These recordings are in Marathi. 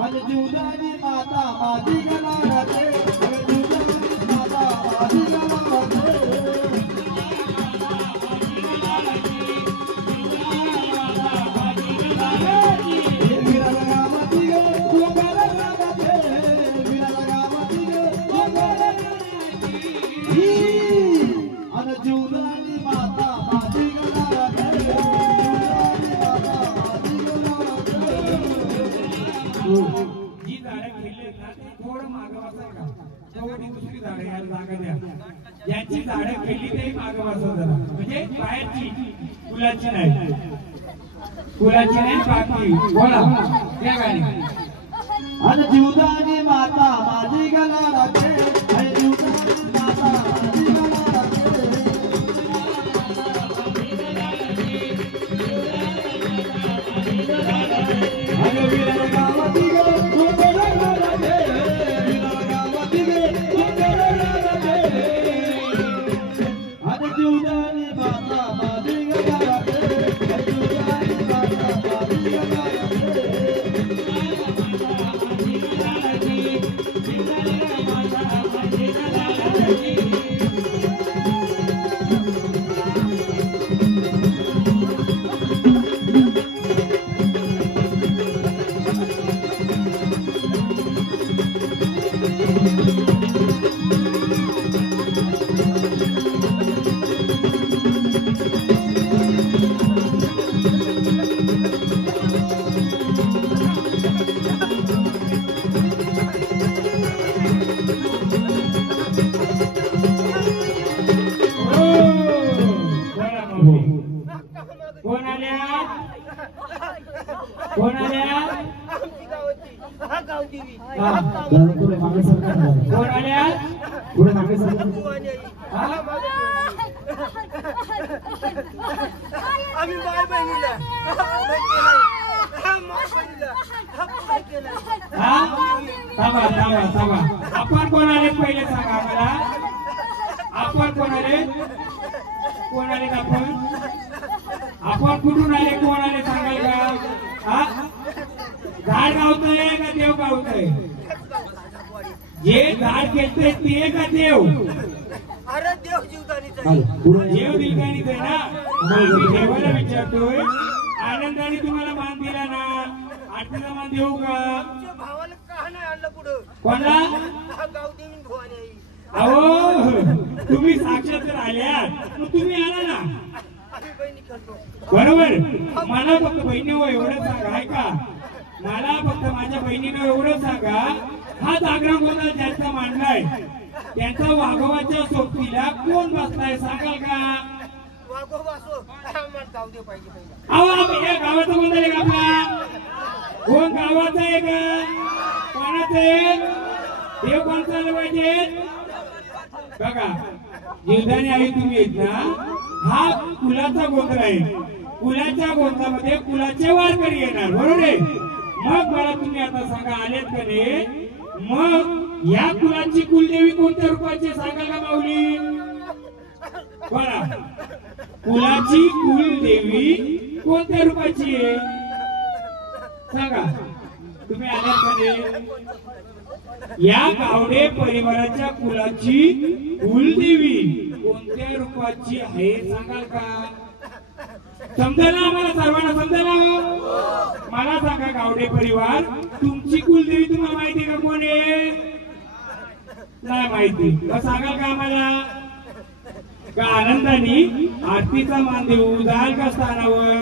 आज जीवदानी माता माझी गला राहते जीवदानी माता माझी गला राहते जी झाडं खेळले ना ते थोडं मागं बसाल का तेवढी दुसरी झाडं यायला जागा द्या यांची झाडं खेळली ते मागं बसा जरा म्हणजे बाहेरची फुलाची नाही बाकी बोला त्या गाणी आज जीवदानी माता माझी गला राहते जीवदानी माता माझी गला राहते आपण कोण आले पहिले सांगा आम्हाला आपण कोण आले आपण कुठून आले कोण आले सांगाल का झाड गावतंय का देव गावतंय जे झाड खेळतंय ते का देव अरे देव दिलकानीच आहे ना देवाला विचारतोय आनंदाने तुम्हाला मान दिला ना आठवीचा मान देऊ का भावाला का नाही आणलं पुढं कोणला गावदेवी भवानी अहो तुम्ही साक्षात जर आल्यात मग तुम्ही आला ना आम्ही बहिणी करतो बरोबर मला फक्त बहिणी हो एवढं सांगा ऐका मला फक्त माझ्या बहिणीनं एवढं सांगा हा जागरण गोंधळ ज्यांचा मांडलाय त्यांचा वाघोबाच्या सोबतीला कोण बसलाय सांगाल का वाघोबा असो गावदेव पाहिजे अहो या गावाचा गोंधळ आहे का आपला कोण गावाचा आहे का कोणाचं आहे देव कोण चाललं पाहिजे बघा जीवदानी आई तुम्ही येत ना हा कुलाचा गोंधळ आहे कुलाच्या गोंधळामध्ये कुलाचे वारकरी येणार बरोबर आहे मग मला तुम्ही आता सांगा आलेत का नाही मग या कुलाची कुलदेवी कोणत्या रूपाची सांगाल का माऊली बघा कुलाची कुलदेवी कोणत्या रूपाची आहे सांगा तुम्ही आल्यात का नाही या गावडे परिवाराच्या कुलाची कुलदेवी कोणत्या रूपाची आहे सांगाल का समजायला आम्हाला सर्वांना समजायला मला सांगा गावडे परिवार तुमची कुलदेवी तुम्हाला माहिती का कोण आहे नाही माहिती सांगाल का आम्हाला का आनंदाने आरतीचा मान देऊ जाल का स्थानावर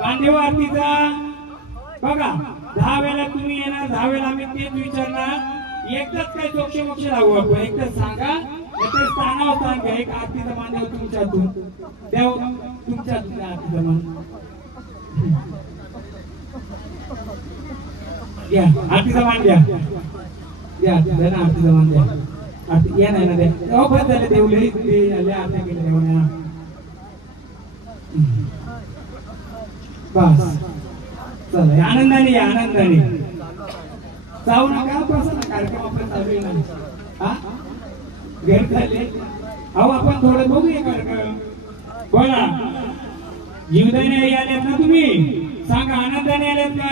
मान देऊ आरतीचा बघा 10 वेळा तुम्ही येणार 10 वेळा आम्ही तेच विचारणार एकदाच काय सोक्ष मोक्ष लागू आपण एकदाच सांगा ते स्थानावर स्थान घ्या एक आरतीचा मान देऊ तुमच्यातून देव तुमच्यातून आरतीचा मान द्या आरतीचा मान द्या द्या ना आरतीचा मान द्या आरती या नाही ना द्या बस झाले देवले ते आरती केले देवाना बस चला आनंदाने या आनंदाने जाऊ नका कसं कार्यक्रम आपला चालू आहे ना हा घर झाले अहो आपण थोडं बघूया कार्यक्रम बोला जीवदानी आई आल्यात ना तुम्ही सांगा आनंदाने आल्यात का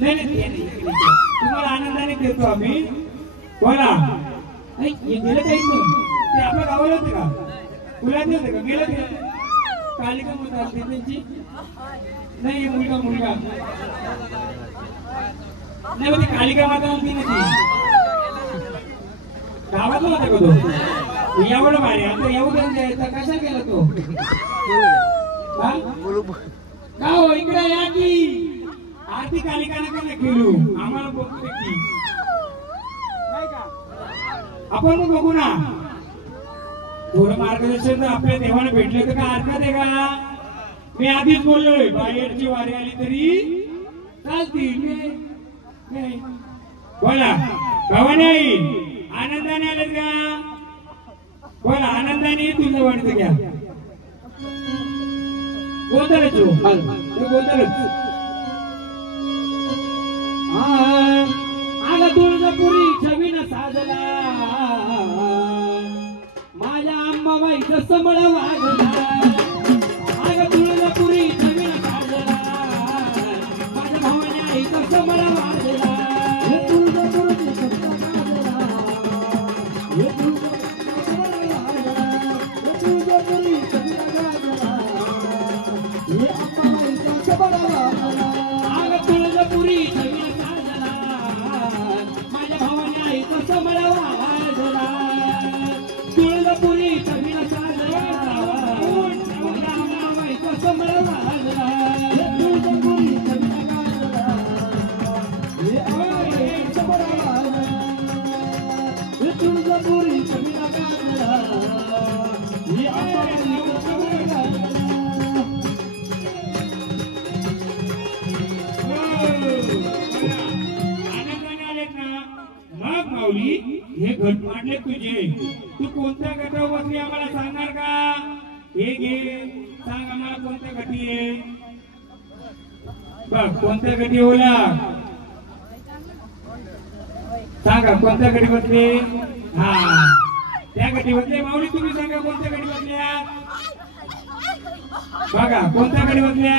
नाही नाही ते नाही, ते नाही. तुम्हाला आनंदाने देतो आम्ही. बोला. नाही हे गेलं काहीच नाही. ते आपल्या गावाला होते का? पुण्यात होते का? गेलं ते कालिका मत असते त्यांची. नाही मुलगा मुलगा नाही होती कालिका माता होती ना ती गावातला होता का तो? एवढं भारी. आता एवढं द्यायचा कशा गेला तो? का हो इकडे या की आरती कालिकाने का नाही केलो आम्हाला बघतो की नाही का? आपण पण बघू ना. थोडं मार्गदर्शन जर आपल्या देवाला भेटलं तर काय हरकत आहे का? मी आधीच बोललोय बाहेरची वारी आली तरी चालतील. बोला भवानी आई आनंदाने आलेत का? बोला आनंदाने तुझं वाटतं घ्या. गोंधळच गोंधळच. आग तुळजापुरी छवीन साजला माझ्या अंबाबाईचं समळ वाजला. आग तुळजापुरी छवीन साजला माझ्या भावाने आईचं समळ वाजला. आग तुळजापुरी छवीन साजला माझ्या भावाने आईचं समळ वाजला. तुळजापुरी छवीन साजला माझ्या अंबाबाईचं समळ वाजला. तुळजापुरी छवीन तुळजापुरी छवीन आनंदाने आलेत ना. मग माऊली हे गट मांडले तुझे. तू कोणत्या गटावर बसली आम्हाला सांगणार का? हे घे सांग आम्हाला कोणत्या गटी आहे. बघ कोणत्या गटी ओला सांगा कोणत्या गटी बसले. हा त्या गटी बसले. माऊली तुम्ही सांगा कोणत्या गटी बसल्या. बघा कोणत्या गटी बसल्या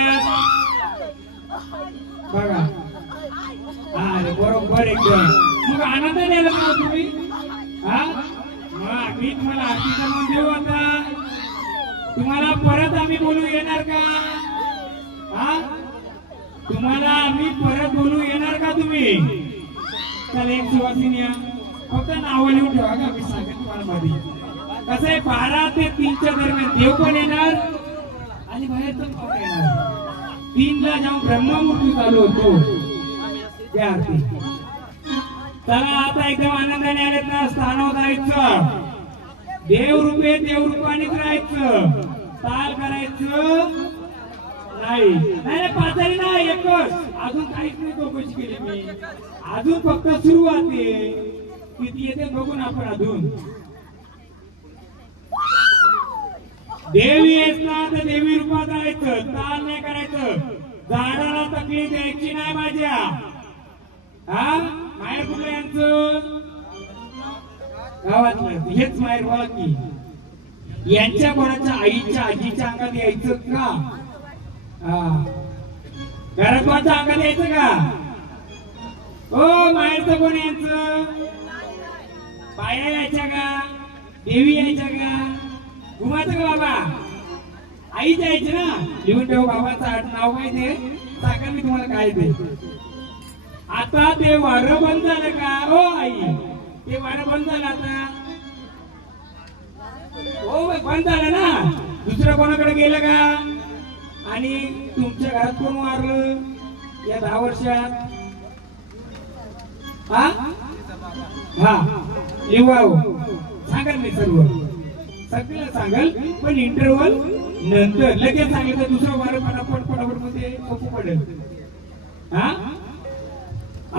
बघा. अरे बरोबर एकदम. मग आनंदाने आला का तुम्ही? हा मग मी तुम्हाला आरतीचा मन देऊ. आता तुम्हाला परत आम्ही बोलू येणार का? हा तुम्हाला आम्ही परत बोलू येणार का तुम्ही? चल एक सुवासिनी या फक्त नाव लिहून ठेवा का. मी सांगेन तुम्हाला मध्ये कसं आहे 12 ते 3च्या दरम्यान देव पण येणार आणि बाहेरचं पण येणार. 3ला जेव्हा ब्रह्ममुहूर्त चालू होतो त्या आरती. चला आता एकदम आनंदाने आलेत ना. स्थानावर जायचं. देवरूपे देवरूपानेच राहायचं. ताल करायचं नाही. नाही पाचारी नाही एकच. अजून काहीच नाही चौकशी केली मी. अजून फक्त सुरुवात आहे. किती येते बघून आपण अजून. देवी येत ना तर देवी रूपात राहायचं. ताल नाही करायचं. झाडाला तकलीफ द्यायची नाही माझ्या. हा माहेर कुठलं यांचं? गावातलं. हेच माहेर बोला की यांच्या कोणाच्या आईच्या आजीच्या अंगात यायचं का? घरात कोणाच्या अंगात यायचं का? हो माहेरचं कोण यायचं? बाया यायच्या का? देवी यायच्या का? घुमायचं का बाबा? आईच यायची ना. लिहून ठेव बाबाचं नाव काय ते सांगा मी तुम्हाला काय ते. आता ते वारं बंद झालं का? हो आई ते वारं बंद झालं आता. हो बंद झालं ना. दुसरं कोणाकडे गेलं का? आणि तुमच्या घरात कोण वारलं या 10 वर्षात? हा हा लिवा सांगाल मी सर्व सगळं सांगाल. पण इंटरव्हल नंतर लगेच सांगितलं तर दुसरं वारं फटाफट फटाफट मध्ये सोपं पडेल. हा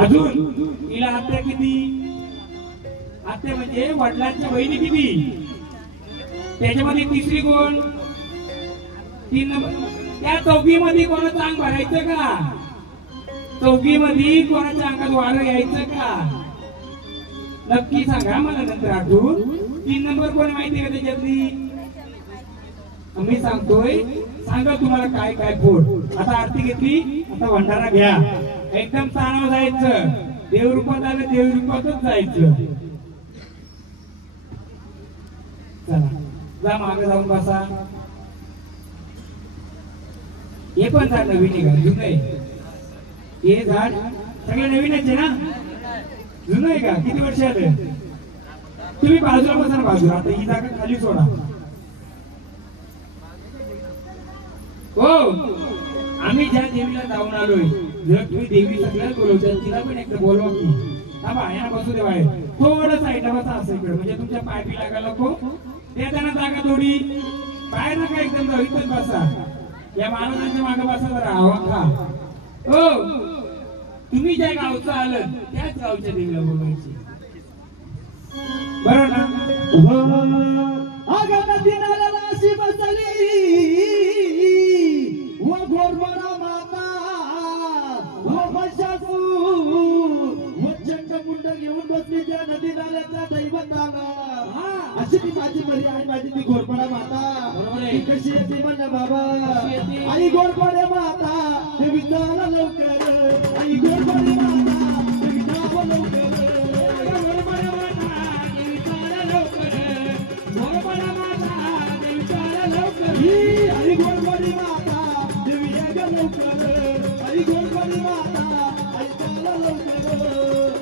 अजून तिला आत्या किती? आत्या म्हणजे वडिलांच्या बहिणी किती? त्याच्यामध्ये तिसरी कोण? 3 नंबर. त्या चौकीमध्ये कोणाचं अंग भरायचं का? चौकीमध्ये कोणाच्या अंगात वारं यायचं का? नक्की सांगा मला नंतर आठवून. 3 नंबर कोण माहिती का त्याच्यातली? मी सांगतोय. सांगा तुम्हाला काय काय पोट. आता आरती घेतली. आता भंडारा घ्या. एकदम स्थानावर जायचं. देवरूपात आलं देवरूपातच जायचं. चला जा मागे जाऊन बसा. हे पण झाड नवीन आहे का जुनं आहे? हे झाड सगळे नवीनच आहे ना? जुनं आहे का? किती वर्ष आले? तुम्ही बाजूला बसा ना बाजूला. आता ही जागा खाली सोडा. हो आम्ही ज्या देवीला जाऊन आलोय जर तुम्ही देवी सगळ्यात बोलवता तिला पण एकदा बोलवा की. थांबा यांना बसू दे बाहेर. थोडं साईडला बसा असं इकडे म्हणजे तुमच्या पाय लागायला नको. ते त्यांना जागा थोडी पाय नका एकदम जाऊ इथंच बसा. या महाराजांच्या मागे बसा जरा हवा खा. हो तुम्ही ज्या गावचं आलं त्याच गावच्या देवीला बोलवायची. बरोबर ना? अगं नदीनाला नाशी बसली व घोरमडा माता व बशासू व चंडमुंड घेऊन बसली त्या नदी नाल्याच्या दैवताला. अशी ती माझी बरी आहे माझी ती घोरपडा माता. ती कशी येते म्हणा बाबा. आई घोरपडे माता ते विचारा लवकर. आई घोरपडे माता ते विचारा लवकर. आई घोरपडी माता देवी या लवकर. आई घोरपडी माता आई चला लवकर.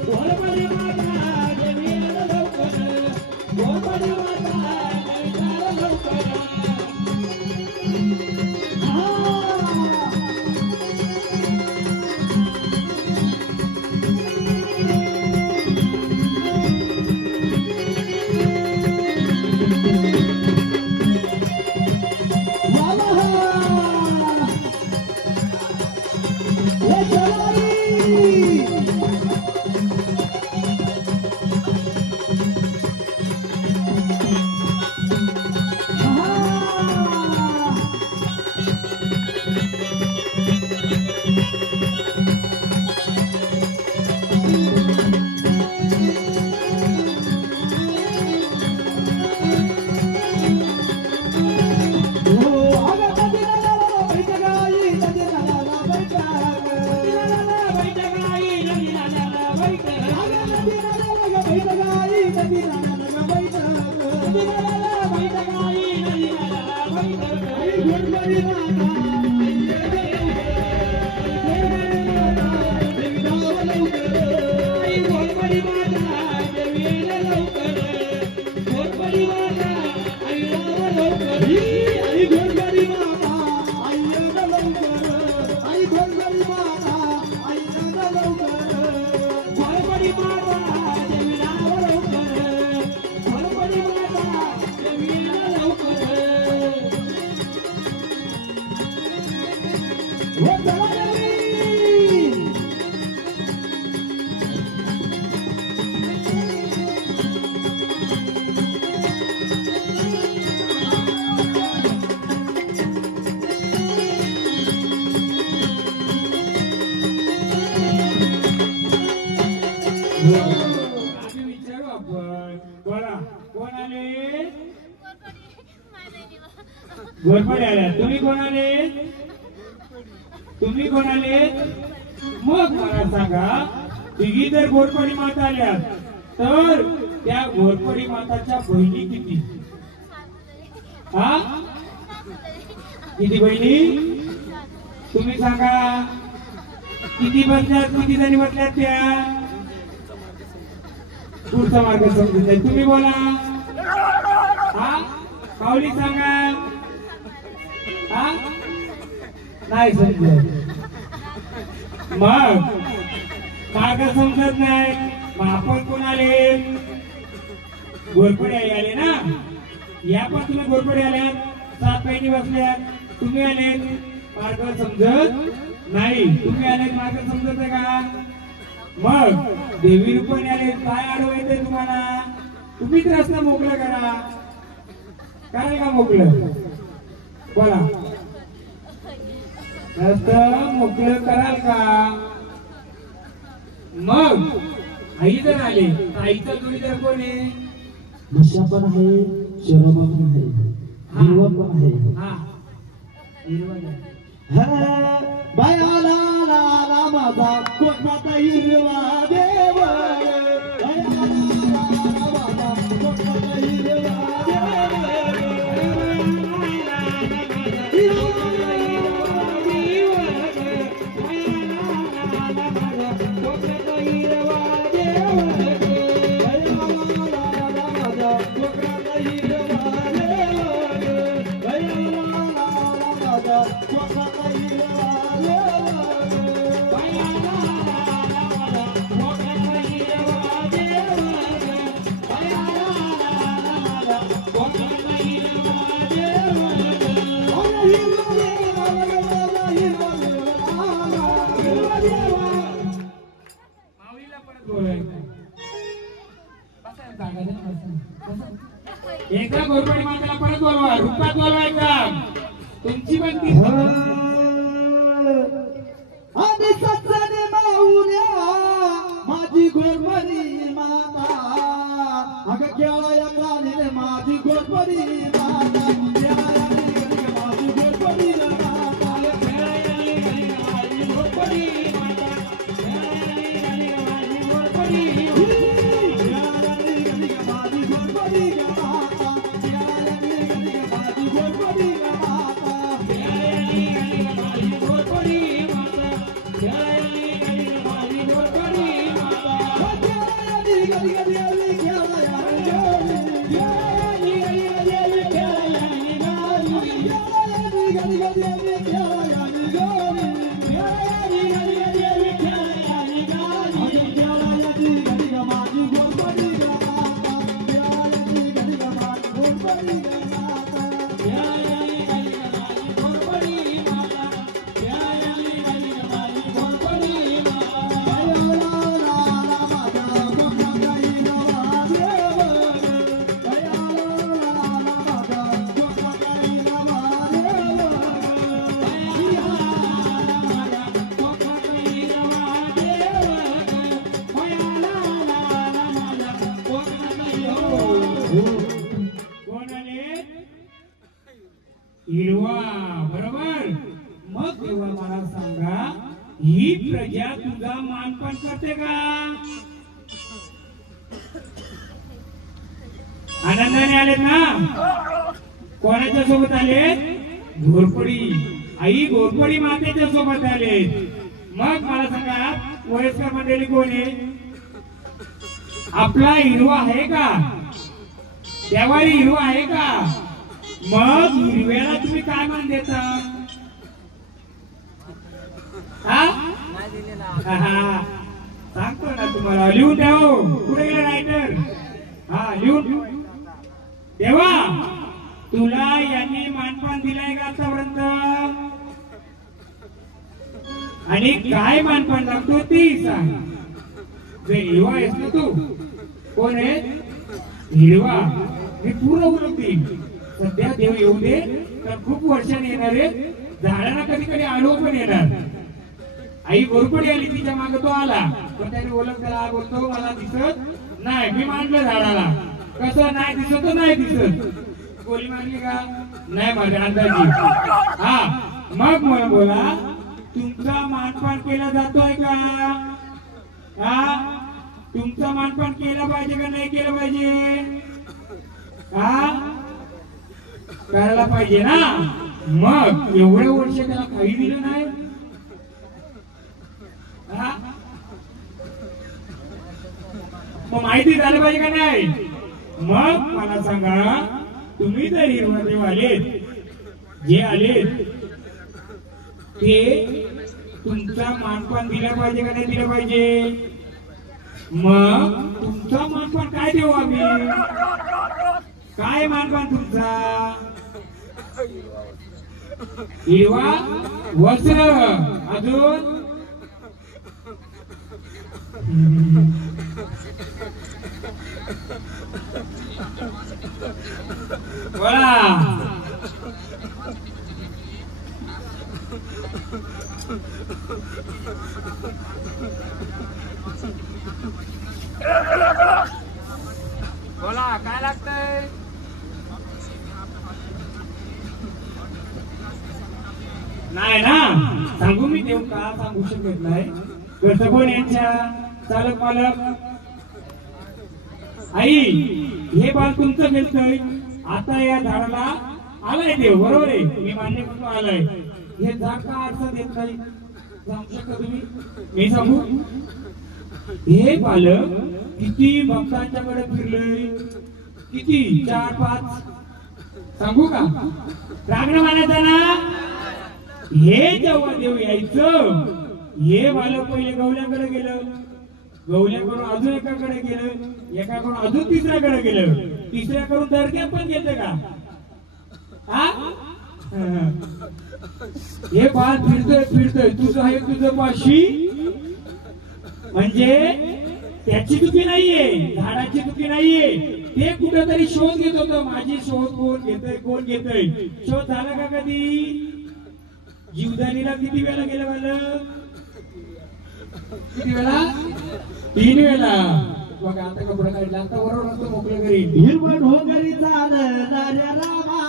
घोरपडी माता देवी या लवकर. घोरपडी माता आई चला लवकर. आम्ही विचारू आपण. बोला कोण आले? घोरपडे आल्या. तुम्ही कोण आले? तुम्ही कोण आले? मग मला सांगा तिघी जर घोरपडी माता आल्या तर त्या घोरपडी माताच्या बहिणी किती? हा किती बहिणी? तुम्ही सांगा किती बसल्यात? किती जणी बसल्यात त्या? पुढचा मार्ग समजून जाईल. तुम्ही बोला. हा पावली सांगा. हा नाही समजत. मग मार्ग समजत नाही. मग आपण कोण आले? घोरपडे आले ना. या पण तुम्ही घोरपडे आल्यात. 7 बहिणी बसल्यात. तुम्ही आले मार्ग समजत नाही. तुम्ही आले मार्ग समजत आहे का? मग देवी रूपाने आले काय अडवायचंय तुम्हाला? तुम्हीच रस्ता मोकळा करा. कराल का मोकळं? बोला रस्ता मोकळं कराल का? मग आई जर आले आईचा जोडीदार कोण आहे? भाषा पण आहे शोभा पण आहे हिरवण पण आहे. हा हिरवण बायाला माझा कोकणाचा हिरवा देव कोकणाचा हिरवा एकदा गोरपडी माताला परत बोलवा रूपात बोलवा एकदम तुमची पण ती आणि सत्याने माऊल्या माझी गोरपडी माता अगं केळाया गाणे माझी गोरपडी माता माझी गोरपडी माता माझी गोरपडी हिरवा बरोबर मग तेव्हा मला सांगा ही प्रजा तुझा मानपान करते का आनंदाने आलेत ना कोणाच्या सोबत आले घोरपडी आई घोरपडी मातेच्या सोबत आले मग मला सांगा वयस्कर मंडळी कोण आहे आपला हिरवा आहे का त्यावारी हिरवा आहे का मग हिरव्याला तुम्ही काय मान देता सांगतो ना तुम्हाला लिहून द्याव पुढे गेला रायटर हा लिहून देवा तुला यांनी मानपान दिलाय का आतापर्यंत आणि काय मानपान लागतो ती सांग जे हिरवा आहेस ना तू कोण आहे हिरवा मी पूर्ण ओळखते सध्या देव येऊ दे तर खूप वर्षांनी येणारे झाडाला कधी कधी आलो पण येणार आई गोरपडी आली तिच्या मागे तो आला पण त्याने ओळख त्याला बोलतो मला दिसत नाही मी मानलं झाडाला कसं नाही दिसत नाही दिसत गोली मारली का नाही माझ्या अंदाजी हा मग मला बोला तुमचा मानपान केला जातोय का हा तुमचा मानपान केलं पाहिजे का नाही केलं पाहिजे हा करायला पाहिजे ना मग एवढे वर्ष त्याला काही दिलं नाही मग माहिती झालं पाहिजे का नाही मग मला सांगा तुम्ही जर हिरवा आलेत जे आलेत ते तुमचा मानपान दिला पाहिजे का नाही दिलं पाहिजे मग तुमचा मानपान काय देऊ आम्ही काय मानपान तुमचा हिरवा वस्त्र अजून बोला बोला काय लागतंय नाही ना सांगू मी देऊ का सांगू शकत नाही कसं कोण यांच्या चालक मालक आई हे बाल तुमचं गेलतंय आता या झाडाला आलाय देव बरोबर आहे मी मान्य करतो आलाय हे झाड का अडचण देत नाही सांगू शकता तुम्ही मी सांगू हे बालक किती भक्तांच्याकडे फिरलंय किती 4-5 सांगू का रागण मानायचं ना हे जेव्हा देव यायचं हे बालक पहिले गवल्याकडे गेलं गवल्याकडून अजून एकाकडे गेलं एकाकडून अजून तिसऱ्याकडे गेलं तिसऱ्याकडून दर्ग्यात पण गेलं का हा हे बाळ फिरतोय तुझं आहे तुझं पाशी म्हणजे त्याची चुकी नाहीये झाडाची चुकी नाहीये ते कुठेतरी शोध घेत होतं माझी शोध कोण घेतोय शोध झाला का कधी जीवदानीला किती वेळा गेलं मला किती वेळा 3 वेळा बघा आता कपडा काढला आता बरोबर नसतो मोकळं घरी हिरवट हो घरी चाल रे रामा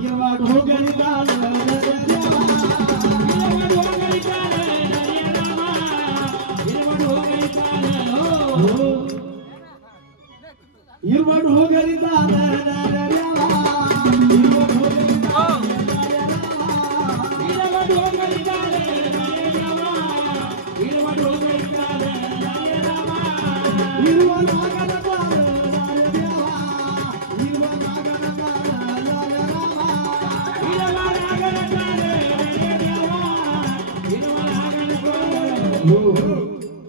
हिरवट हो घरी चाल रे रामा हिरवट हो घरी चाल हो हिरवट हो घरी चाल रे रामा हिरवट हो घरी चाल हिरवट हो घरी चाल रे रामा हिरवट हो घरी चाल रे रामा हिरवट मागण चाल रे देवा हिरवट मागण चाल रे रामा हिरवट मागण चाल रे देवा हिरवट मागण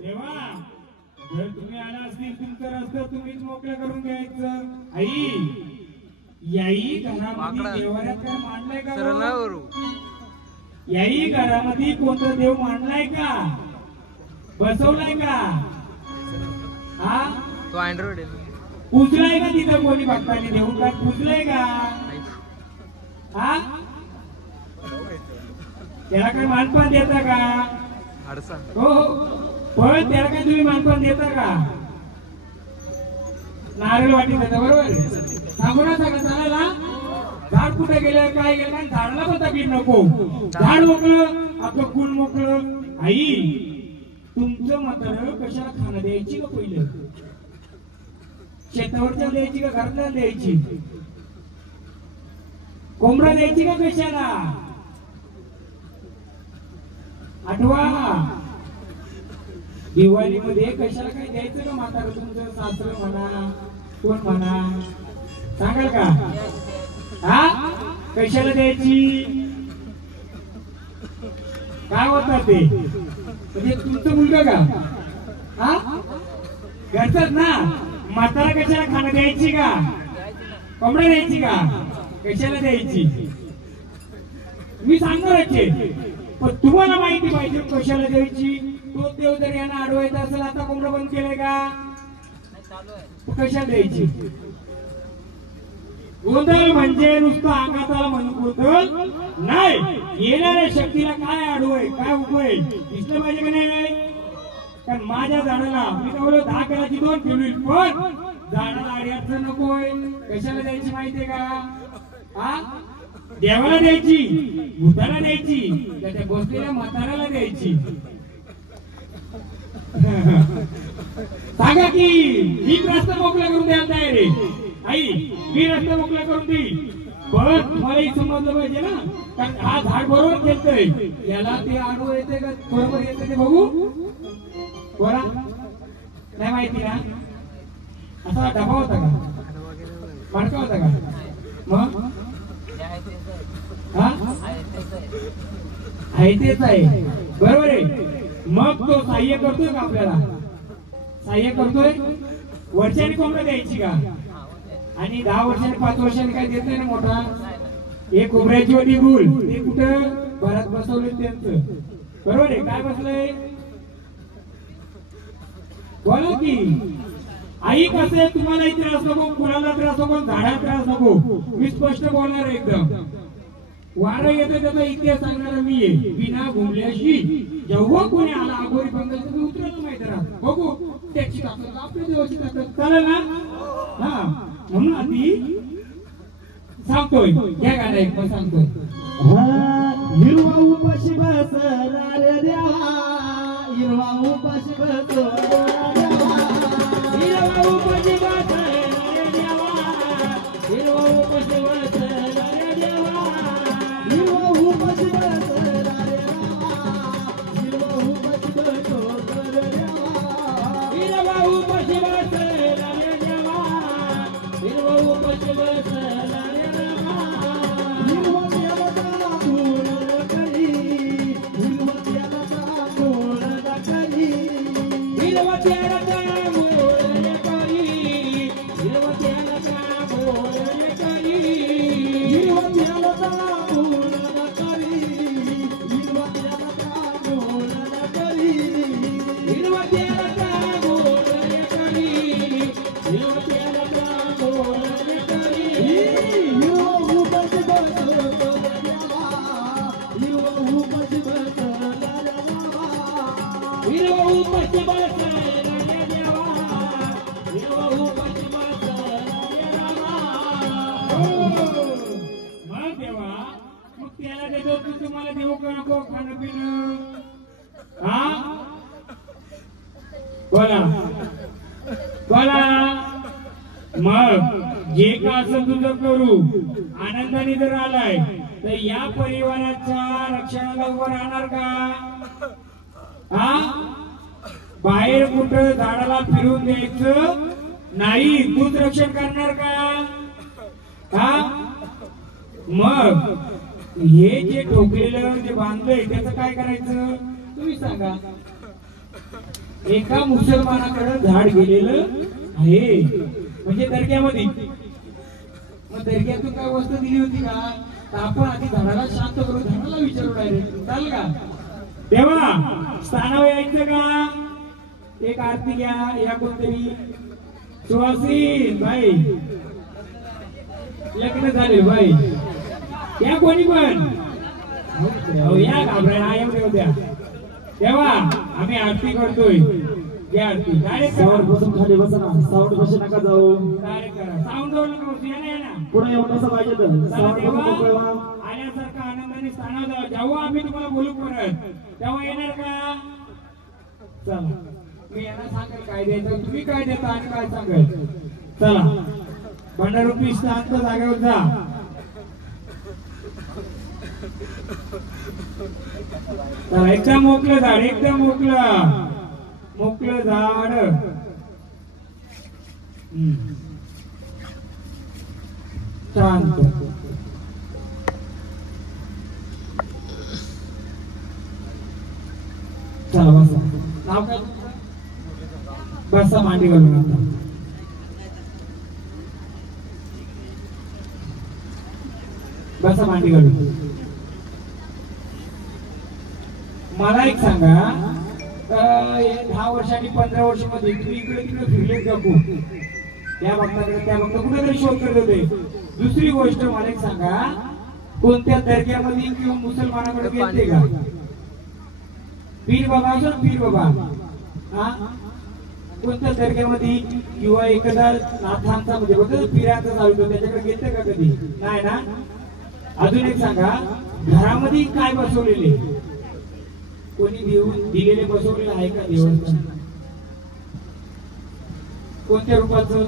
देवा जर तुम्ही आला असतील तुमचं रस्ता तुम्हीच मोकळं करून घ्यायचं आई याई घरामध्ये देवाऱ्यात काय मांडलाय का याई घरामध्ये कोणता देव मांडलाय का बसवलाय का हा तो अँड्रॉइड पुजलाय का तिथं कोणी भक्तांनी देऊन का पुजलाय का हा त्याला काय मानपान देता का हो पण त्याला काय तुम्ही मानपान देता का नारळ वाटी देता बरोबर सांगू ना सगळं चालायला झाड कुठे गेलं काय गेलं आणि झाडाला पण तकलीफ नको झाड मोकळं आपलं कुल मोकळं आई तुमचं म्हातारं कशाला खाणं द्यायची का पहिलं शेतावरच्या द्यायची का घरातल्या द्यायची कोंबडा द्यायची का कशाला आठवा दिवाळीमध्ये कशाला काय द्यायचं का म्हातारं तुमचं सासरं म्हणा कोण म्हणा सांगाल का हा कशाला द्यायची काय होतं ते म्हणजे तुमचं मुलगा का हा घरचाच ना म्हातारा कशाला खाणं द्यायची का कोंबड्या द्यायची का कशाला द्यायची मी सांगणारच आहे पण तुम्हाला माहिती पाहिजे कशाला द्यायची तो देव जर यांना अडवायचा असेल आता कोंबडं बंद केलंय का कशाला द्यायची गोंधळ म्हणजे नुसतं आकाशाला म्हणून गोंधळ नाही येणाऱ्या शक्तीला काय अडवय काय उपय दिसलं पाहिजे का नाही कारण माझ्या झाडाला मी काय बोललो 10 कराची 2 ठेवली पण झाडाला अडचण नकोय कशाला द्यायची माहितीये का हा देवाला द्यायची भूताला द्यायची त्या बसलेल्या म्हाताऱ्याला द्यायची सांगा की मी रस्ता मोकळा करून द्यायला तयार आहे आई मी रस्ता मोकळा करून देईल पण मलाही समजलं पाहिजे ना कारण हा झाड बरोबर खेळतोय याला ते आडवं येते का बरोबर येते ते बघू बोला नाही माहिती ना असा डबा होता का मडका होता का मग हा आहे तेच आहे बरोबर आहे मग तो सहाय्य करतोय का आपल्याला सहाय्य करतोय वर्षाने कोंबड्या द्यायची का आणि 10 वर्षांनी 5 वर्षांनी काय देत नाही ना मोठा एक कोंबड्याची वाटी गुळ ते कुठं घरात बसवले त्यांचं बरोबर आहे काय बसलंय बोला की आई कसं आहे तुम्हालाही त्रास नको कुणाला त्रास नको झाडाला त्रास नको मी स्पष्ट बोलणार आहे एकदम वारं येतं त्याचा इतिहास सांगणारा मी आहे बिना घुमल्याशी जेव्हा कोणी आला आगोरी बंगाल तर उतरलं माहिती राहत बघू त्याची ताकद आपल्या देवाची ताकद चालेल ना हा म्हणून आधी सांगतोय या गाणं एक पण सांगतोय हिरवा उपाशी बसला रे देवा हिरवा विरवू पश्चिमास राजा देवा, विरवू पश्चिमास राजा रामा. मग देवा, मग त्याला देतो तू तुम्हाला देऊ का नको खाणं पिणं? हा बोला बोला. मग जे का असं तुझं करू आनंदाने जर आलाय तर या परिवाराच्या रक्षणाला उभं राहणार का? हा बाहेर कुठं झाडाला फिरून द्यायचं नाही, तूच रक्षण करणार का? हा मग हे जे ठोकलेलं जे बांधलंय त्याचं काय करायचं तुम्ही सांगा. एका मुसलमानाकडे झाड गेलेलं आहे म्हणजे दर्ग्यामध्ये, मग दर्ग्यातून काय वस्तू दिली होती का? तर आपण आधी झाडाला शांत करू, झाडाला विचारू डायरेक्ट, चालेल का? तेव्हा स्थानावर यायचं का? एक आरती घ्या या कोणतरी सुवासीन बाई, लग्न झाले बाई या कोणी पण या घाबरायला एवढे होत्या. तेव्हा आम्ही आरती करतोय. या आरती डायरेक्ट सावड बसून खाली बसा ना, सावड बसून नका जाऊ, डायरेक्ट करा. साऊंड जाऊ नका बसू, या ना या ना. पुढे येऊन बसा पाहिजे तर सावड बसून मोकळे व्हा. आल्यासारखं आनंदाने स्थानावर जाऊ. जेव्हा आम्ही तुम्हाला बोलू परत तेव्हा येणार का? चला मी यांना सांगेल काय द्यायचं, तुम्ही काय देता आणि काय सांगाल. चला भंडारुपी शांत जागेवर जा. चला एकदम मोकळं झाड, एकदम मोकळं मोकळं झाड. शांत. चला बसा. नाव काय तुमचं? बसा मांडी घालून आता. बसा मांडी घालून. मला एक सांगा, 10 वर्षांनी 15 वर्षामध्ये तुम्ही इकडे तिकडे फिरले का खूप? त्या भक्ताकडे त्या भक्त कुठेतरी शोध करत होते. दुसरी गोष्ट मला एक सांगा, कोणत्या दर्ग्यामध्ये किंवा मुसलमानाकडे गेलते का? पीर बाबा असो, पीर बाबा हा कोणत्या दर्ग्यामध्ये किंवा एखादा नाथांचा म्हणजे बोलतो पिरांचा चालतो त्याच्याकडे गेलते का कधी? नाही ना. अजून एक सांगा, घरामध्ये काय बसवलेले? कोणी दिलेले बसवलेलं आहे का देवाचं? कोणत्या रूपाचं?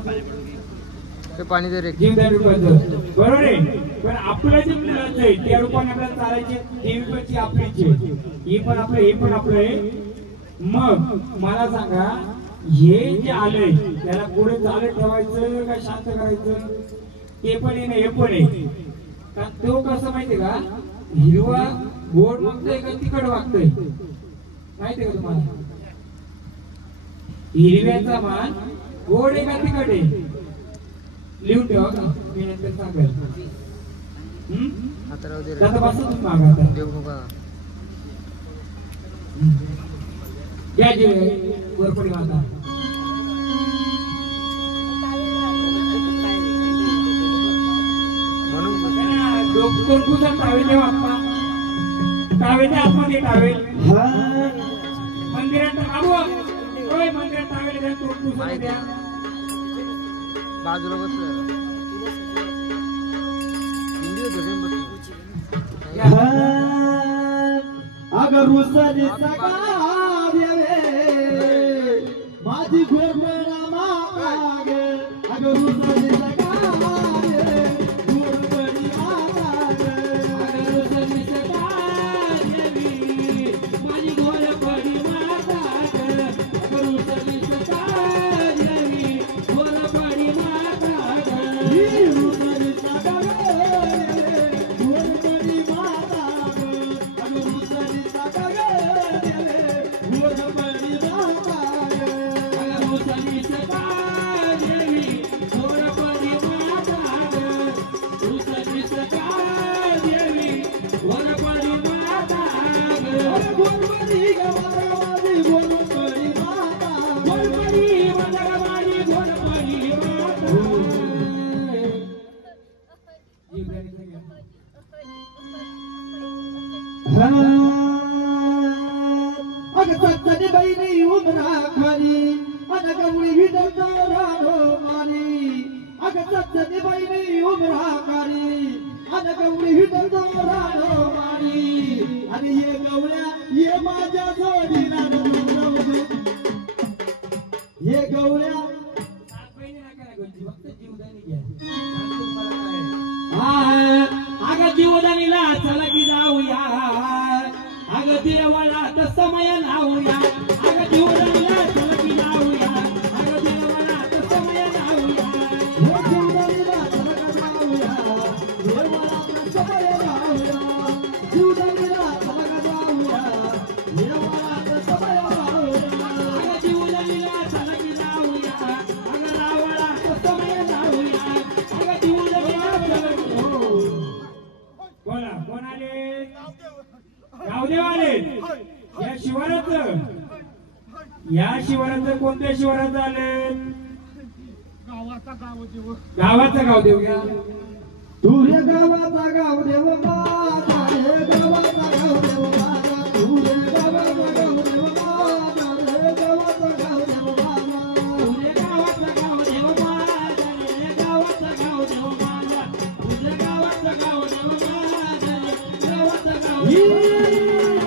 पाणी दे रे. जीवदान रूपाचं, बरोबर आहे. पण आपलं जे मुलाचं आहे त्या रूपाने आपल्याला चालायचे. देवीची आपलीची हे पण आपलं, हे पण आपलं आहे. मग मला सांगा, हे जे आलंय त्याला पुढे चालत ठेवायचं का शांत करायचं? ते पण आहे ना, हे पण आहे. कारण तो कसं माहितीये का, हिरवा गोड मागतोय का तिखट वागतोय माहितीये का तुम्हाला? हिरव्याचा मान गोड आहे का तिखट आहे? लिहून ठेवा का, मी नंतर सांगेल. दादा बसा तुम्ही मागा आता. घ्या जे वरपडी माता. दोन पुसा टावेल देवा आत्मा, टावेल आतमध्ये टावेल मंदिरात. आबू होय मंदिरात टावेल द्या, दोन पुसा द्या. बाजूला बसलं अगर रुसली सगावे माझी घोरपडा मागे, अगर रुसली सगावे घोरपडी मागे, अगर रुसली सगावे माझी घोरपडी मागे, अगर रुसली सगावे घोरपडी मागे, रुसली सगावे घोरपडी मागे, अगर रुसली सगावे घोरपडी मागे, अगर रुसली सगावे घोरपडी अग सत्तनी बहिणी उमरा खाली अन गवळी विदर्भ रानो मारी अग सत्तनी बहिणी उमरा खाली अन गवळी विदर्भ रानो मारी आणि ये गवळ्या ये माझ्या जोडीला ये गवळ्या अग जीवदानीला चला की जाऊया अग देवाला तर समय लावूया अग जीवदानीला चला की जाऊया अग देवाला तर समय लावूया जीवदानीला चला की जाऊया देवाला तर समय लावूया जीवदानीला चला की जाऊया देवाला तर समय लावूया अग जीवदानीला चला की जाऊया अग रावाला तर समय लावूया अग जीवदानीला चला की बोला कोण आले गावदेव आले या शिवाराचं कोणत्या शिवाराचं आले गावाचा गावदेव घ्या तुझ्या गावाचा गावदेव माझा हे गावाचा गावदेव माझा तुझ्या गावाचा गावदेव माझा हे गावाचा गावदेव माझा तुझ्या गावाचा गावदेव माझा रे गावाचा गावदेव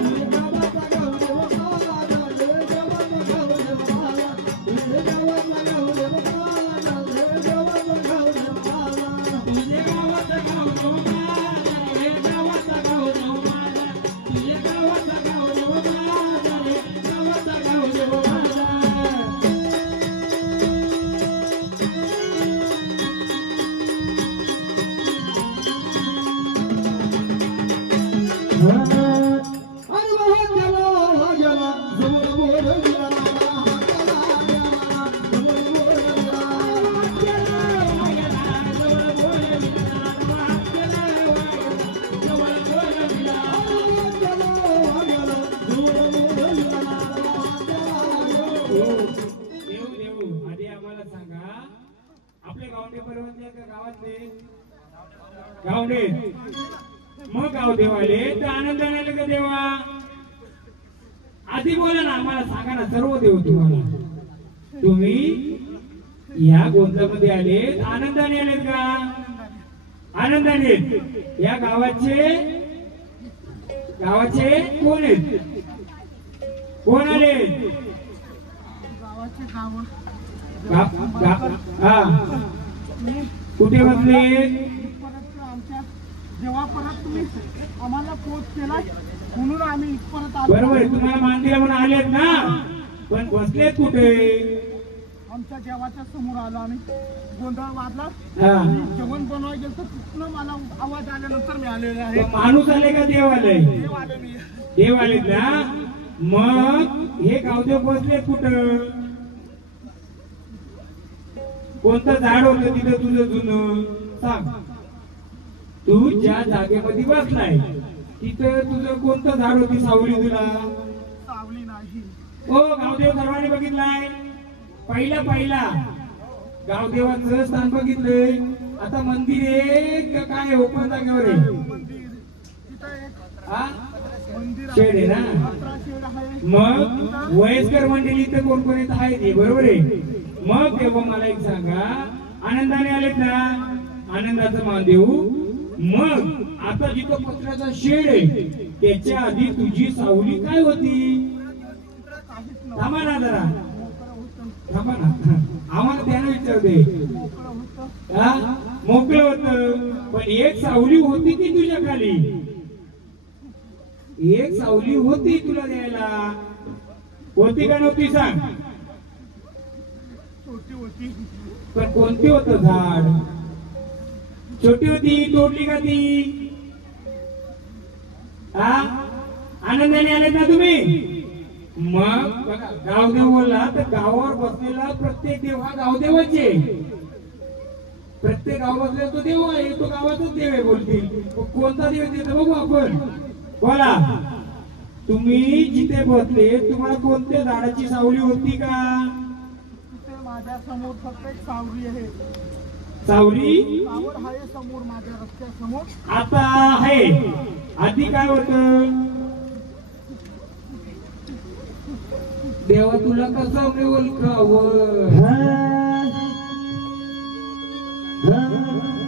माझा तुझ्या गावाचा गावदेव माझा रे गावाचा गावदेव गावडे मग गावदेव आले तर आनंदाने आले का देवा आधी बोला ना आम्हाला सांगा ना सर्व देव तुम्हाला तुम्ही या गोंधळामध्ये आले आनंदाने आलेत का आनंदाने या गावाचे कोण आहेत कोण आले हा कुठे बसले जेव्हा परत तुम्ही आम्हाला पोच केला म्हणून आम्ही परत आलो. बरोबर तुम्हाला मान दिला म्हणून आलेत ना पण बसलेत कुठे आमच्या जेवाच्या समोर आलो आम्ही गोंधळ वाजला हा. जेवण बनवायला गेलं तर तिथनं मला आवाज आल्यानंतर मी आलेलो आहे. माणूस आले का देव आले देव आले मी देव आलेत ना मग हे गावदेव बसलेत कुठं कोणतं झाड होतं तिथं तुझं जुनं सांग तू ज्या जागेमध्ये बसलाय तिथं तुझं कोणतं झाड होती सावली तुला सावली नाही. ओ गावदेव सर्वांनी बघितलाय पहिला गावदेवाचं स्थान बघितलंय आता मंदिर आहे का काय ओपन जागेवर आहे मंदिर तिथं एक हा मंदिर शेड आहे ना यात्रा शेड आहे. मग वयस्कर मंडळी तर कोण कोण येत आहे ते बरोबर आहे मग तेव्हा मला एक सांगा आनंदाने आलेत ना आनंदाचं मान देऊ मग आता जिथं पत्र्याचा शेड आहे त्याच्या आधी तुझी सावली काय होती थांबा ना जरा थांबा ना आम्हाला त्यानं विचारते हा मोकळं होत पण एक सावली होती की तुझ्या खाली एक सावली होती तुला द्यायला होती का नव्हती सांग छोटी होती पण कोणती होत झाड छोटी होती तोडली का ती हा आनंदाने आलेत ना तुम्ही मग बघा गावदेव बोलला तर गावावर बसलेला प्रत्येक देव हा गावदेवाचे प्रत्येक गाव बसलेला तो देव आहे तो गावाचाच देव आहे बोलतील कोणता देव आहे ते बघू आपण बोला तुम्ही जिथे बसले तुम्हाला कोणत्या झाडाची सावली होती का तिथे माझ्या समोर फक्त एक सावली आहे. सावली सावर आहे समोर माझ्या रस्त्यासमोर. आता आहे आधी काय होत देवा तुला कसं मी ओळखावं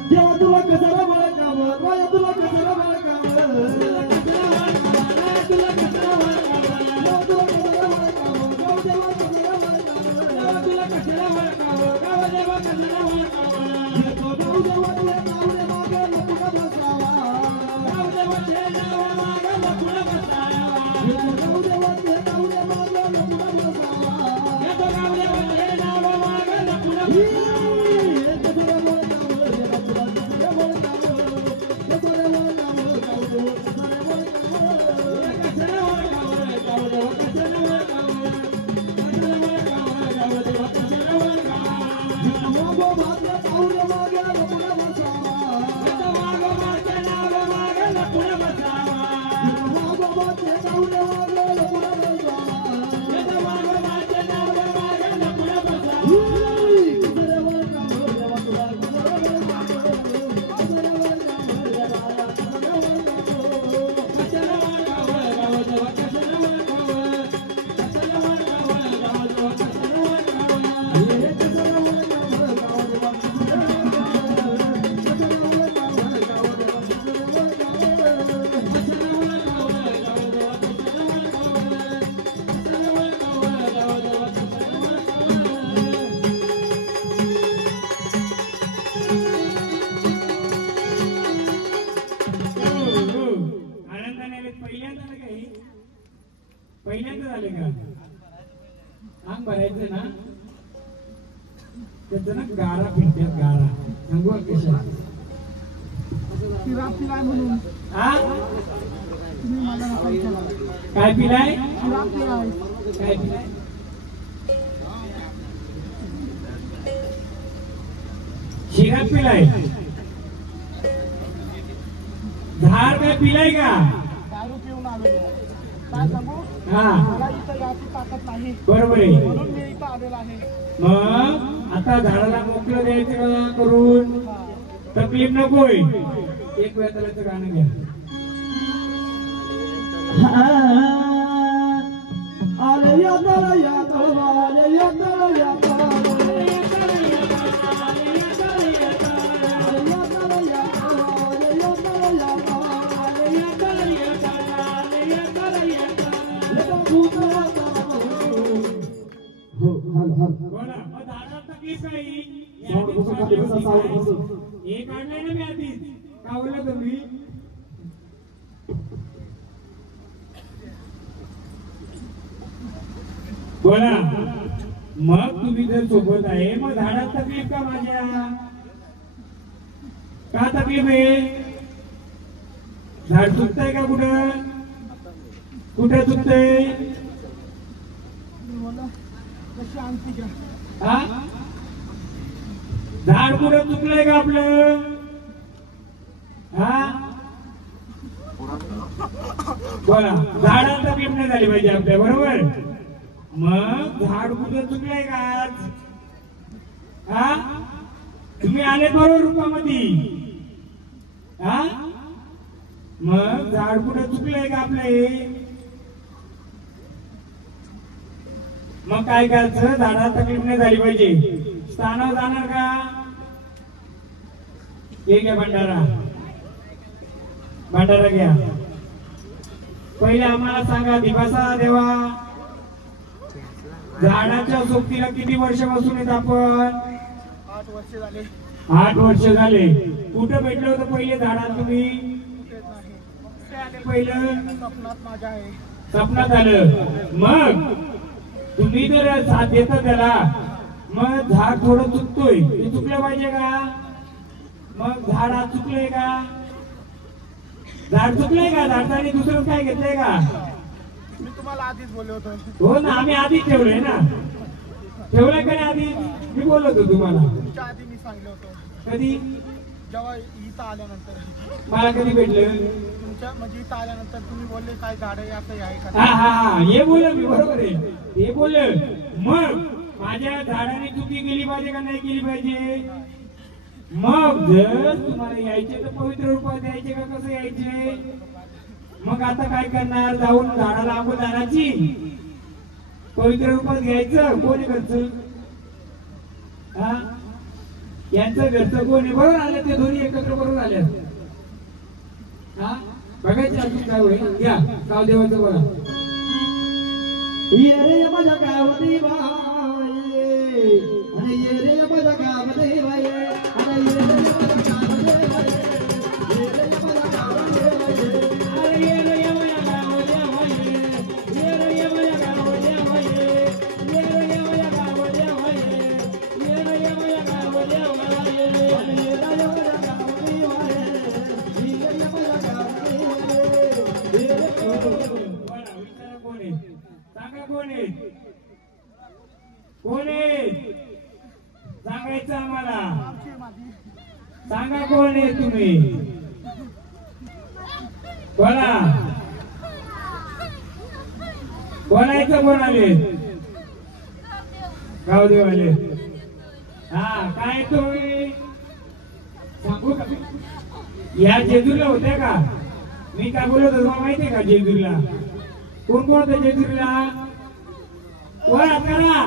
जेव्हा तुला कशाला बळकावं बाया तुला कशाला बळकावं पहिल्यांदा झाले का अंग भरायचं ना त्याचं ना गारा फिरतात गारा सांगू कशा शिरा पिलाय म्हणून हा तुम्ही मला नका विचारू. काय पिलाय शिरा पिलाय काय पिलाय शिरा पिलाय झाड काय पिलाय का दारू पिऊन आलेलो आहे. काय सांगू हा मला इथं याची ताकद नाही बरोबर आहे म्हणून मी इथं आलेलो आहे. मग आता झाडाला मोकळं द्यायचं का करून तकलीफ नकोय एक वेळा त्याला गाणं घ्या आले यादळ यादळ आले यादळ यादळ बोला मग झाडाला तकलीफ काही हे काढलंय ना मी आधीच कावलं तुम्ही बोला मग तुम्ही जर सोबत आहे मग झाडात तकलीफ का माझ्या का तकलीफ आहे झाड चुकतंय का कुठं कुठं चुकतंय मी बोललो कशी आणती घ्या. हा झाड कुठं चुकलंय का आपलं हा बोला झाडात तकलीफ नाही झाली पाहिजे आपल्या बरोबर मग झाड कुठं चुकलंय का आज हा तुम्ही आले बरोबर रूपामध्ये हा मग झाड कुठं चुकलंय का आपलं मग काय करायचं झाडाला तकलीफ नाही झाली पाहिजे स्थानावर जाणार का हे घ्या भंडारा घ्या पहिले आम्हाला सांगा दिवसा देवा झाडाच्या सोबतीला किती वर्ष बसून येत आपण 8 वर्ष झाले 8 वर्ष झाले कुठं भेटलं होतं पहिले झाडात तुम्ही कुठेच नाही. कुठे आले पहिलं स्वप्नात माझ्या आहे. सपनात आलं मग तुम्ही जर साथ देता त्याला मग झाड थोडं चुकतोय ते चुकलं पाहिजे का मग झाड आज चुकलंय का झाड चुकलंय का झाडाने दुसरं काय घेतलंय का मी तुम्हाला आधीच बोललो होतो. हो ना आम्ही आधीच ठेवलंय ना ठेवलंय का नाही आधी मी बोललो होतो तुम्हाला तुमच्या आधी मी सांगितलं होतं कधी जेव्हा इथं आल्यानंतर मला कधी भेटलं तुमच्या म्हणजे इथं आल्यानंतर तुम्ही बोलले काय झाड आहे असं आहे हा का हा हा हे बोललं मी बरोबर आहे हे बोललं मग माझ्या झाडाने चुकी केली पाहिजे का नाही केली पाहिजे मग जर तुम्हाला यायचे तर पवित्र रूपात यायचे का कसं यायचे मग आता काय करणार जाऊन झाडाला आंबोल आणायची पवित्र रूपात घ्यायचं. कोण आहे घरचं? हा, यांचं घरचं कोण आहे? बरोबर आले ते दोन्ही एकत्र बरोबर आले. हा, बघायचे अजून काय होईल. या गावदेवाचं बोला. ये रे माझ्या गावातली बाई आणि ये रे माझ्या गावातली बाई आणि ये रे माझ्या गावातली बाई ये रे माझ्या गावातली बाई अरे ये रे माझ्या गावातल्या बाई, ये रे माझ्या गावातल्या बाई, ये रे माझ्या गावातल्या बाई, ये रे माझ्या गावातल्या बाई, आणि ये रे माझ्या गावातली बाई ये रे माझ्या गावातली बाई ये रे बोला, विचारा कोण आहे? सांगा कोण आहे? कोण आहे? सांगायचं आम्हाला. सांगा कोण आहे तुम्ही? बोला. बोलायचं कोण आले? गावदेव आले. हा, काय तुम्ही सांगू का? या जेजूरला होत्या का? मी काय बोलत होतो तुम्हाला माहितीये का? जेजूरला कोण कोण होतं? जेजूरला वर हात करा.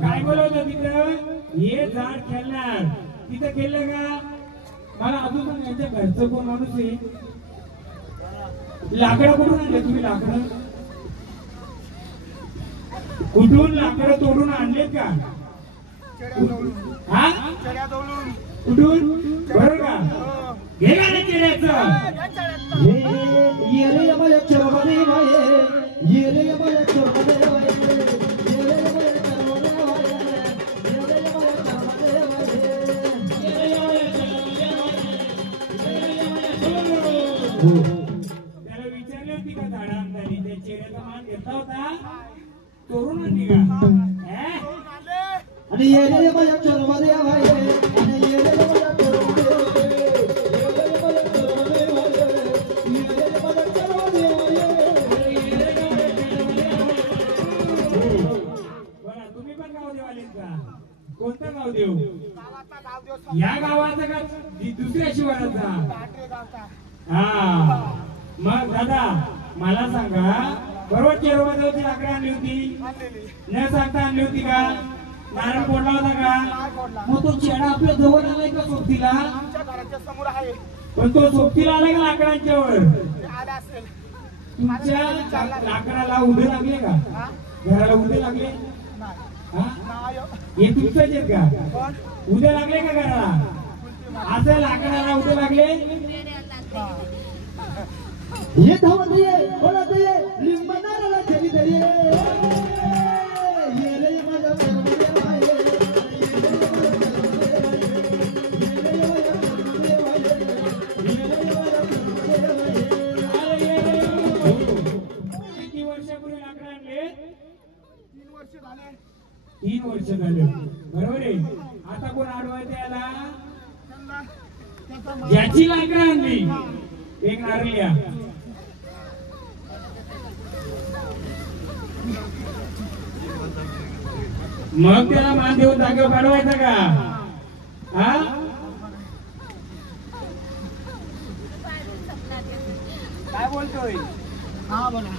काय बोलवत तिथं? हे झाड खेळणार. तिथं केलं का? मला अजून पण यांच्या घरचं कोण माणूस आहे? लाकडं कुठून आणले तुम्ही? लाकडं कुठून? लाकडं तोडून आणलेत का? हा, कुठून? बरोबर का? घे ना चिड्याचं. ये रे माझ्या गावातली बाई ये रे माझ्या गावातली बाई ये रे माझ्या गावातली बाई ये रे माझ्या गावातली बाई त्याला विचारली होती का झाडा आमदारी? त्या चेहऱ्याचा मान घेतला होता, तोडून आणली का? आणि ये रे माझ्या गावातली बाई आणि ये रे माझ्या गावातली बाई ये रे माझ्या गावातली बाई ये रे माझ्या गावातली बाई बघा, तुम्ही पण गावदेव आलेत का? कोणतं गावदेव? या गावाचं का दुसऱ्या शिवाराचा? हा, मग दादा मला सांगा, बरोबर चेरोबाजवळची लाकडं आणली होती? न सांगता आणली होती का? नारळ फोडला होता का? मग तो चेडा आपल्या जवळ आलाय का सोबतीला? पण तो सोबतीला आलाय का लाकडांच्यावर? तुमच्या लाकडाला उभे लागले का? घराला उभे लागले? हा? हे तुमचंच आहेत का? उद्या लागले का घराला? असं लाकडाला उद्या लागले? ये धावत ये बोलत ये लिंबनाला चली दे ये रे माझ्या गावातली बाई ये रे माझ्या गावातली बाई ये रे माझ्या गावातली बाई किती वर्षापूर्वी लाकडं आणले? 3 वर्ष झाले. 3 वर्ष झाले. बरोबर आहे. आता कोण आडवाय त्याला? ज्याची लाकडं आणली एक नारळ्या. मग त्याला मान देऊन जागेवर काढवायचा का? हा, काय बोलतोय? हा बोला.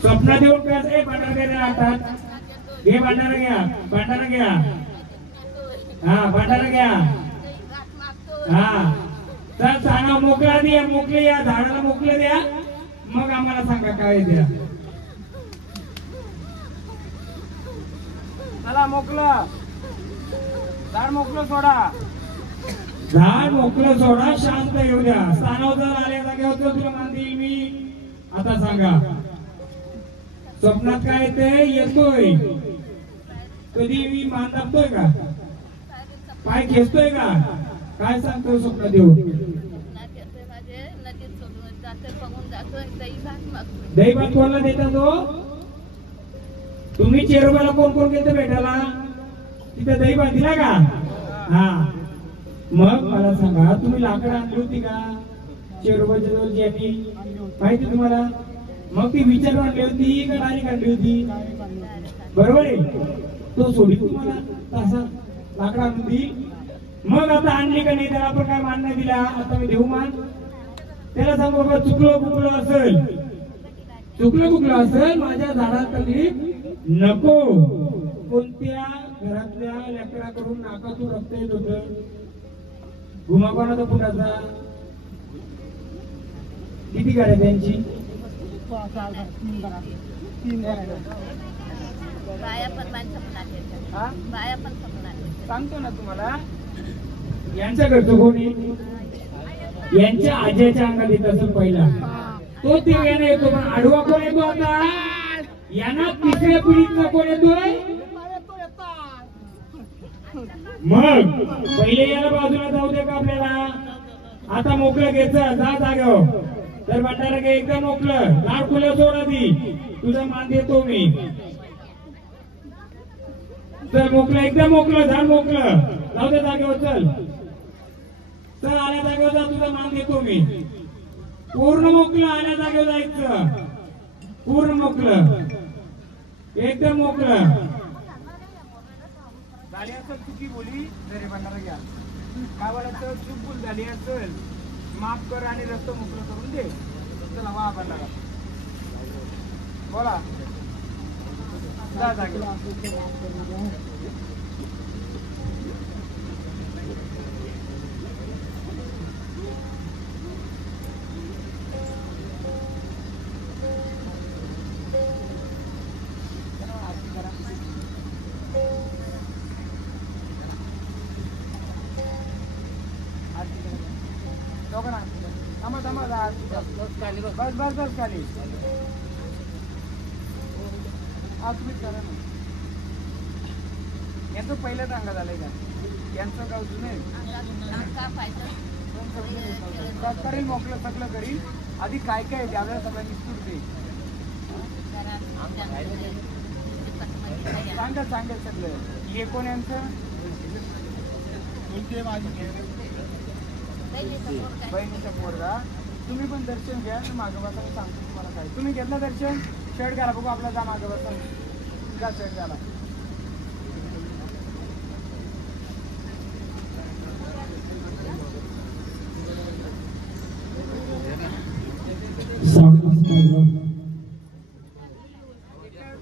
स्वप्नात येऊन कसं? ए भांडारा घ्या हातात. घे भांडारा घ्या. भांडारा घ्या. हा, भांडारा घ्या. हा, तर सांगा मोकळा द्या. मोकळे या झाडाला मोकळं द्या. मग आम्हाला सांगा काय द्या. चला मोकलं. झाड मोकलं सोडा. झाड मोकळं सोडा. शांत येऊ द्या. स्थानावर जर आल्या जागेवर तुला मान देईल मी. आता सांगा स्वप्नात काय येतोय? कधी मी मान दाबतोय का? पाय खेचतोय का? काय सांगतोय स्वप्नात येऊ? दही भात कोणाला देता तो? तुम्ही चेरोबाला कोण कोण गेलं भेटायला? तिथे दही भात दिला का? हा, मग मला सांगा तुम्ही लाकडं आणली होती का चेरोबाच्या जवळची यांनी? माहिती तुम्हाला? मग ती विचारून आणली होती का डायरेक्ट आणली होती? बरोबर आहे. तो सोडी तुम्हाला तसा लाकडं आणून दी. मग आता आणली का नाही त्याला आपण काय मान नाही दिला? आता मी देऊ मान? त्याला सांगू बाबा चुकलो बुकलो असेल चुकलं कुठलं असेल माझ्या झाडाखाली नको. कोणत्या घरातल्या लेकराकडून नाकातून रक्त येत होत? घुमा कोणाचा पुण्याचा? किती गाड्या त्यांची? 3 बाया पण माणसं पण आहेत. हा? बाया पण आहेत. सांगतो ना तुम्हाला. यांच्या घरचं कोणी? यांच्या आजीच्या अंगात येत असेल पहिला तो देव यानं येतो. पण आडवा कोण येतो आता? यांना तिसऱ्या पिढीतला कोण येतोय? मग पहिले याला बाजूला जाऊ दे का आपल्याला? आता मोकळं घ्यायचं, जा जागेवर. तर भंडारा घे एकदम मोकळं, लाड खुलं सोड आधी, तुझा मान देतो मी. चल मोकळं, एकदम मोकळं, झाड मोकळं, जाऊ दे जागेवर. चल चल, आल्या जागेवर जा, तुझा मान देतो मी. पूर्ण मोकळं, आल्या जागेवर जायचं, पूर्ण मोकळं, एकदम मोकळं. झाली असेल चुकी बोली जरी भंडारा घ्या. काय बोलायचं? चूक भूल झाली असेल माफ कर आणि रस्ता मोकळं करून दे. चला वा भंडारा बोला. जा जागेवर. थांबा थांबा बस बस बस खाली. करा ना. यांचं पहिलं चांगलं झालंय का? यांचं गाव जुने करीन मोकळं सगळं करीन. आधी काय काय आहे त्यावेळेला सगळ्यांनी सुटते सांगा सांगेल सगळं. हे कोण यांचं? बहिणीचा पोरगा. तुम्ही पण दर्शन घ्या. मागं बसा, मी सांगतो तुम्हाला काय. तुम्ही घेतलं दर्शन? शर्ट घाला बघू आपला. जा मागं बसा, जा शर्ट घाला.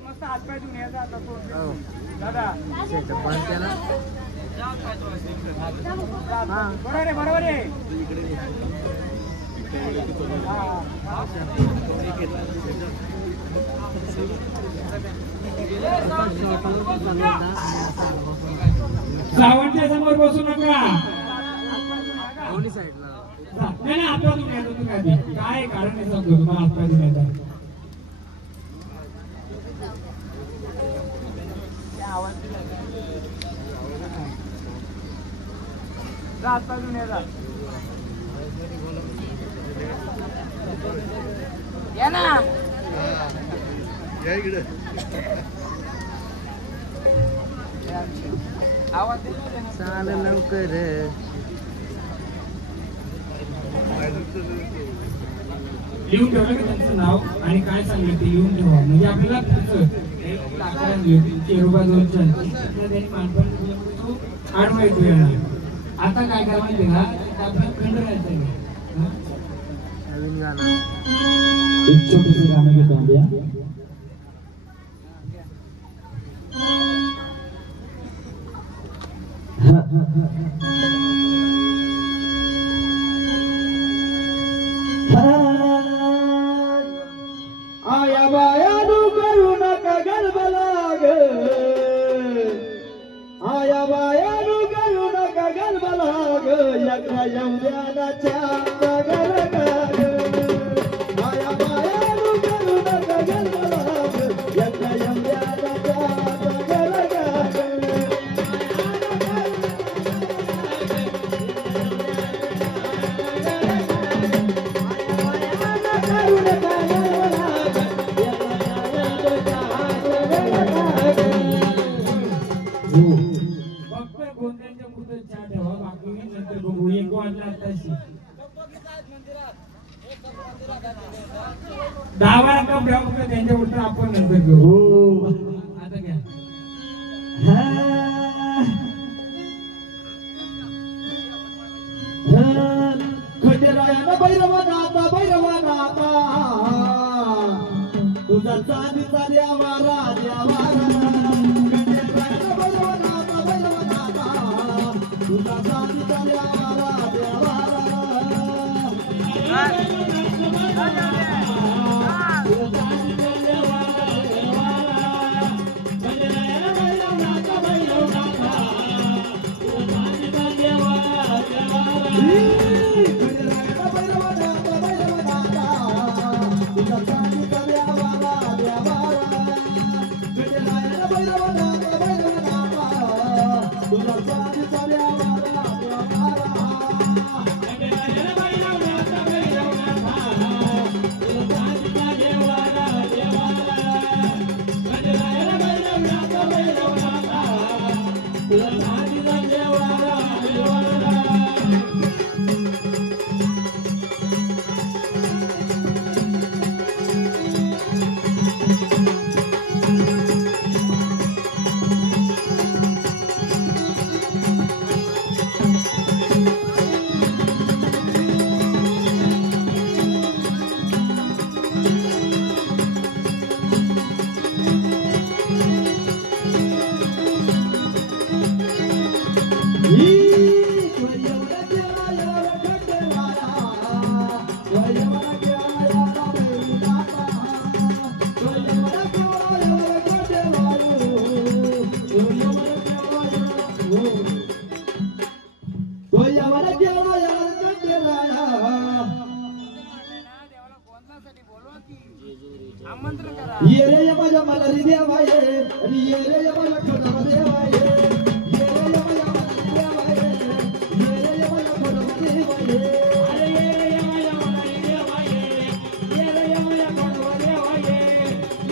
मस्त हातपाय धुवून यायचा आता तो. दादा बरोबर आहे बरोबर आहे. सावंतच्या समोर बसू नका. नाही नाही, हातपाय धुवून यायचं तुम्ही आधी. काय कारण नाही सांगतो तुम्हाला हातपाय धुवून यायचा. हातपाय धुवून यायचा. या ना आवाज चाल लवकर. लिहून ठेवलं का त्यांचं नाव आणि काय सांगितलं ते लिहून ठेवा. म्हणजे आपल्याला त्यांनी मानपण आडवायचं येणार. आता काय काय माहिती का? आपल्याला खंड राहायचं नवीन गाणं. एक छोटंसं गाणं घेतो आम्ही. आया बायानु करू नका गलबलाग. आया बायानु करू नका गलबलाग. एकदा येऊ द्या ना चांद गलगाग. आया बायानु करू नका गलबलाग. एकदा येऊ द्या ना चांद गलगाग. फक्त गोंद्यांच्या पुढे चहा ठेवा. बाकी नंतर बघू. 1 वाजला आताशी 10 बारा कप ठेवा. फक्त त्यांच्या पुढे आपण नंतर घेऊ. आता घ्या. खंडेरायानं भैरवनाथा भैरवनाथा चांदीचा देवारा देवारा गणेशरायाला भैरवनाथा भैरवनाथा तुझा चांदीचा देवारा देवारा ये रे माझ्या मलारी देवा ये ये रे माझ्या खोडा देवा ये ये रे माझ्या मलारी देवा ये ये रे माझ्या खोडा देवा ये अरे ये रे माझ्या मलारी देवा ये ये रे माझ्या खोडा देवा ये ये रे माझ्या मलारी देवा ये ये रे माझ्या खोडा देवा ये अरे ये रे माझ्या मलारी देवा ये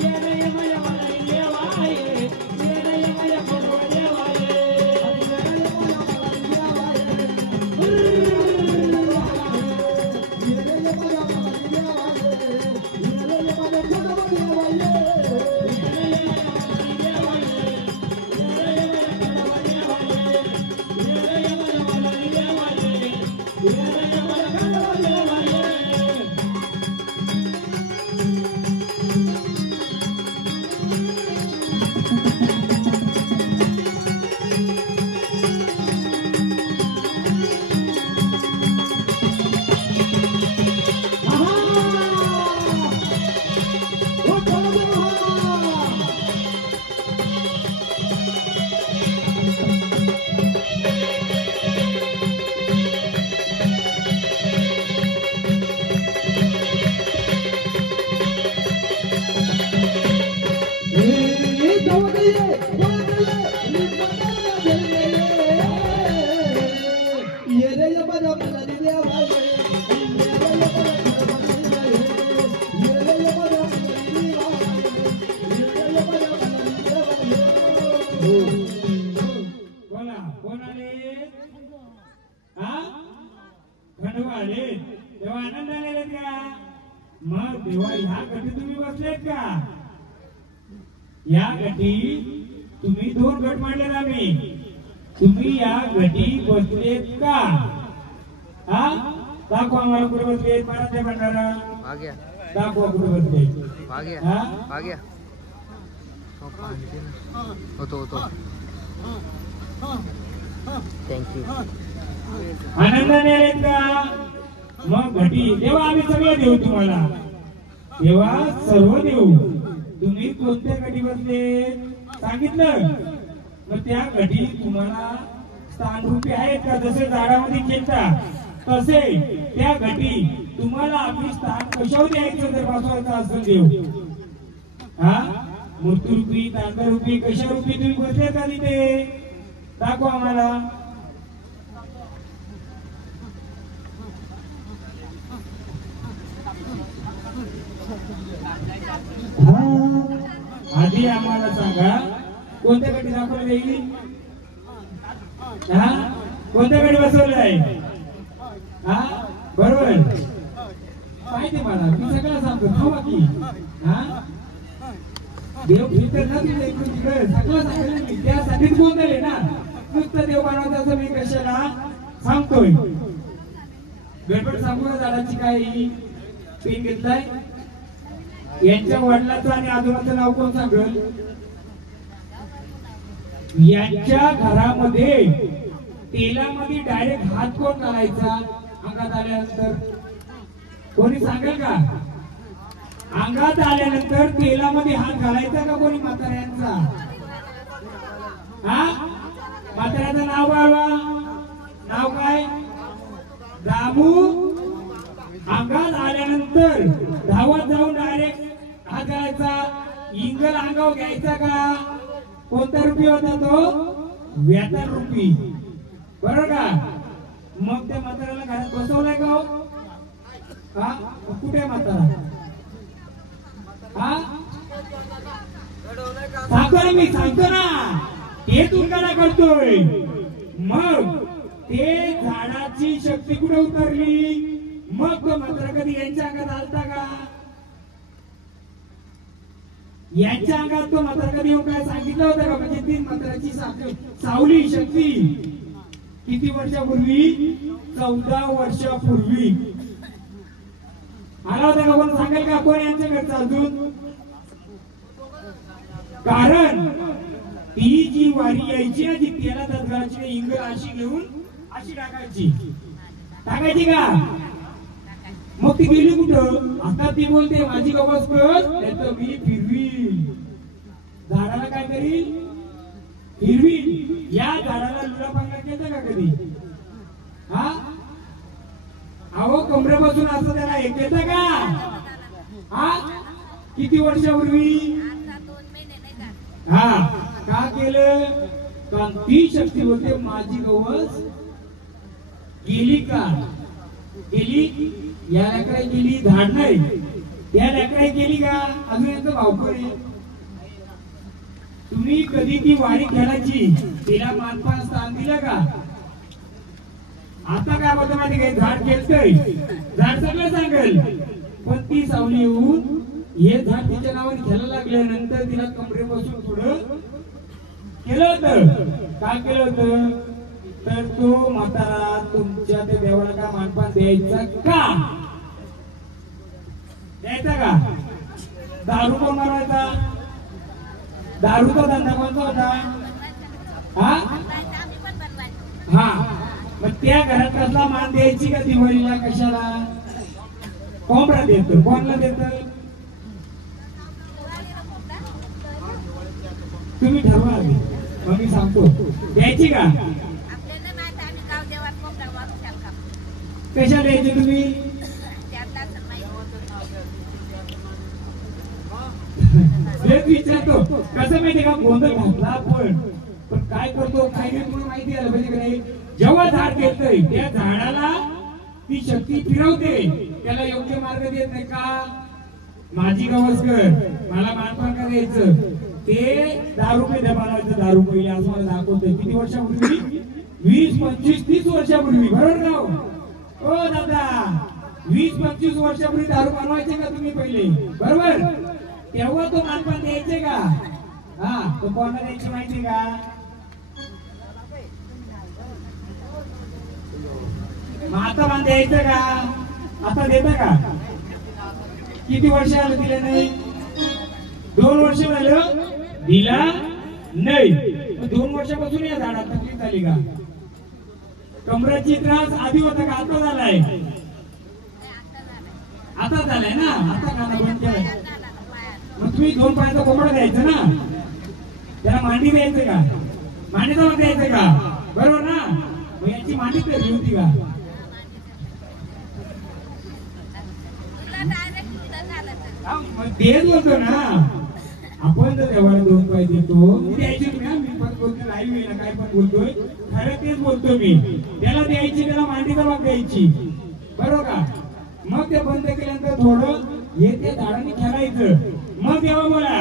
ये रे माझ्या मलारी देवा ये ये रे माझ्या खोडा देवा ये या गटी तुम्ही दोन गट मांडले ना मी तुम्ही या गटी बसलेत का हा दाखवा आम्हाला कुठे बसलेत मला ते भंडारा दाखवा कुठे बसले होतो थँक्यू आनंदाने आलेत का मग घटी तेव्हा आम्ही सगळं देऊ तुम्हाला तेव्हा सर्व देऊ तुम्ही कोणत्या गटी बसले सांगितलं मग त्या गटी तुम्हाला स्थानरूपी आहेत का जसे झाडामध्ये खेळता तसे त्या गटी तुम्हाला आम्ही स्थान कशावर द्यायचं जर बसवायचं असेल देऊ हा मूर्तीरूपी तांदरूपी कशारूपी तुम्ही बसले का तिथे दाखवा आम्हाला आधी आम्हाला सांगा कोणत्या गटी दाखवली जाईल हा कोणत्या गटी बसवलं आहे हा बरोबर माहिती मला मी सगळं सांगतो थांबा की हा देव फिरतर ना तिथे तिकडे सगळं सांगितलं मी त्यासाठीच बोलतोय ना नुसतं देव बनवायचं असं मी कशाला सांगतोय गडबड सांगू झाडाची काही पेन घेतलाय यांच्या वडिलाचं आणि आजोबाचं नाव कोण सांगेल? यांच्या घरामध्ये तेलामध्ये डायरेक्ट हात कोण घालायचा अंगात आल्यानंतर? कोणी सांगेल का? अंगात आल्यानंतर तेलामध्ये हात घालायचा का कोणी म्हाताऱ्यांचा? हा, म्हाताऱ्याचं नाव बाळवा, नाव काय? दामू. अंगात आल्यानंतर धावत जाऊन डायरेक्ट हात घालायचा. इंगल अंगावर घ्यायचा का? कोणता रुपी होता तो? वेतन रुपी, बरोबर का? मग त्या म्हाताऱ्याला घरात बसवलाय का? हा, कुठे म्हातारा? हा, सांगतो ना, मी सांगतो ना, हे तुमच्याला करतोय. मग ते झाडाची शक्ती कुठे उतरली? मग तो मात्र कधी यांच्या अंगात आलता का? यांच्या अंगात तो मात्र कधी येऊन काय सांगितलं होतं का? म्हणजे ती मात्राची सावली शक्ती किती वर्षापूर्वी? 14 वर्षापूर्वी आला होता का? कोण सांगेल का? कोण यांच्या घरचा अजून? कारण ती जी वारी यायची ना, जी तेला तत्काळची इंगल अशी घेऊन अशी टाकायची का? मग ती गेली कुठं? आता ती बोलते माझी गवस कर, त्याचं मी फिरवी. झाडाला काय करील? फिरवी. या झाडाला लुला पांगला केलं का कधी? हा, अहो कमरेपासून असं त्याला एक येतं का? हा, किती वर्षापूर्वी? हा, का केलं? कारण ती शक्ती होते माझी गवस गेली का? गेली. या लेकराई गेली, झाड नाही. त्या लेकराई गेली का? अजून यांचं भावकर आहे. तुम्ही कधी ती वारी खेळायची, तिला मानपान स्थान दिलं का? आता काय होतं माहिती काय? झाड खेळतय, झाड सगळं सांगेल, पण ती सावली येऊन हे झाड तिच्या नावाने खेळायला लागल्यानंतर तिला कमरेपासून थोडं केलं होतं. काय केलं होतं? तर तो म्हातारा तुमच्या त्या देवाला का मानपान द्यायचा का? द्यायचा का? दारू कोण बनवायचा? दारूचा धंदा कोणता होता? हा, हा, मग त्या घरात कसला मान द्यायची का दिवाळीला? कशाला? कोंबडा देतो. कोणाला देत? तुम्ही ठरवा, मग मी सांगतो. द्यायची का? कशा द्यायची तुम्ही? विचारतो कसं माहिती का? गोंधळ घातला पण काय करतो काय नाही तुम्हाला माहिती आलं पाहिजे की नाही? जेव्हा झाड घेतोय त्या झाडाला ती शक्ती फिरवते, त्याला योग्य मार्ग देत नाही का? माझी गवसकर, मला मानपान का द्यायचं? ते 10 रुपये द्या बनवायचं. 10 रुपये असं मला दाखवतोय. किती वर्षापूर्वी? 20, 25, 30 वर्षापूर्वी, बरोबर ना? ओ दादा, 20-25 वर्षापूर्वी दारू बनवायचे का तुम्ही पहिले? बरोबर. तेव्हा तो मानपान द्यायचे का? हा, तो कोणाला द्यायची माहिती का? आता मान द्यायचं का? आता देता का? किती वर्ष आलं दिलं नाही? 2 वर्ष झालं दिला नाही. 2 वर्षापासून या झाडात तकलीफ झाली का? कमरेची त्रास आधी होता का? आता झालाय? आता झालाय ना? आता गाणं बंद केलंय. मग तुम्ही 2 पायाचा कोंबडा द्यायचं ना, त्याला मांडी द्यायचं का? मांडीचा मग द्यायचं का? बरोबर ना? मग यांची मांडी तरी होती का? देत होतो ना आपण. जर देवाला 2 पाय देतो, द्यायची तुम्ही. मी पण बोलतो, लाईव्ह आहे ना, काय पण बोलतोय, खरं तेच बोलतो मी. त्याला द्यायची, त्याला मांडीचा भाग द्यायची, बरोबर का? मग ते बंद केल्यानंतर थोडं हे त्या झाडाने खेळायचं. मग देवा बोला,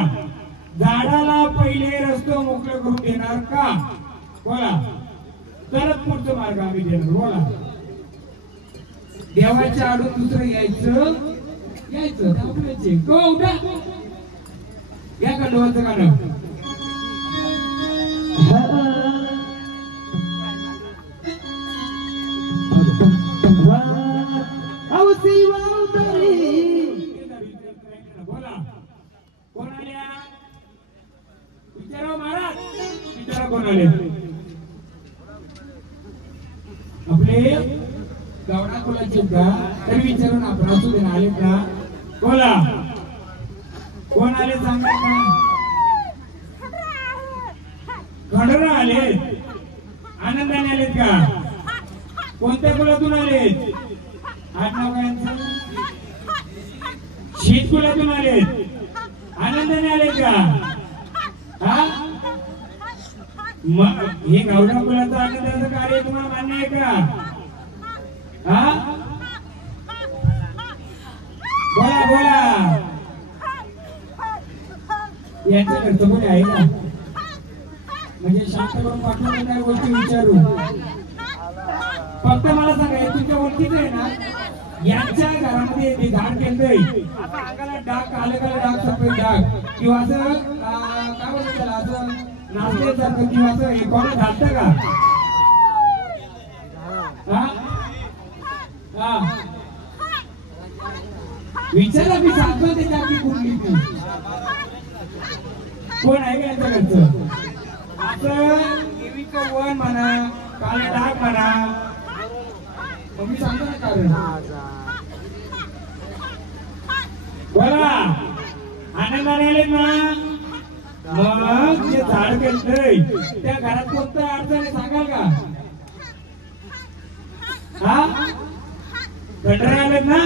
झाडाला पहिले रस्ते मोकळे करून देणार का? बोला, तरच पुढचं मार्ग आम्ही देणार. बोला, देवाच्या आडून दुसरं यायचं दाखवायचे. को उठा, या खंडोबाचं गाणं. औसी वावतरी बोला, कोण आले आपले गावडा कुलाचे का तरी विचारून आपण असू दे ना आलेत ना बोला कोण आले सांगा का खंडोरा आले आनंदाने आलेत का कोणत्या कुलातून आलेत आडनाव काय यांचं? शीत कुलातून आलेत आनंदाने आलेत का हा मग हे गावडा कुलाचं आनंदाचं कार्य तुम्हाला मान्य आहे का हा बोला बोला यांचं घरचं कोणी आहे का म्हणजे शांत करून पाठवून काय गोष्टी विचारू फक्त मला सांगा हे तुमच्या ओळखीचं आहे ना यांच्या घरामध्ये ते झाड केलंय आता अंगाला डाग काले काले डाग सफेद डाग किंवा असं काय बोलतात त्याला असं नाचल्यासारखं किंवा असं हे कोणा घालतं का हा हा विचारा मी सांगतो त्याच्या की कुठली ती कोण आहे का यांच्या घरचं असं देवीचं वन म्हणा काळे डाग म्हणा मग मी सांगतो ना कारण बोला आनंदाने आले ना मग जे झाड केलंय त्या घरात कोणतं अडचण आहे सांगाल का हा खंडरे आलेत ना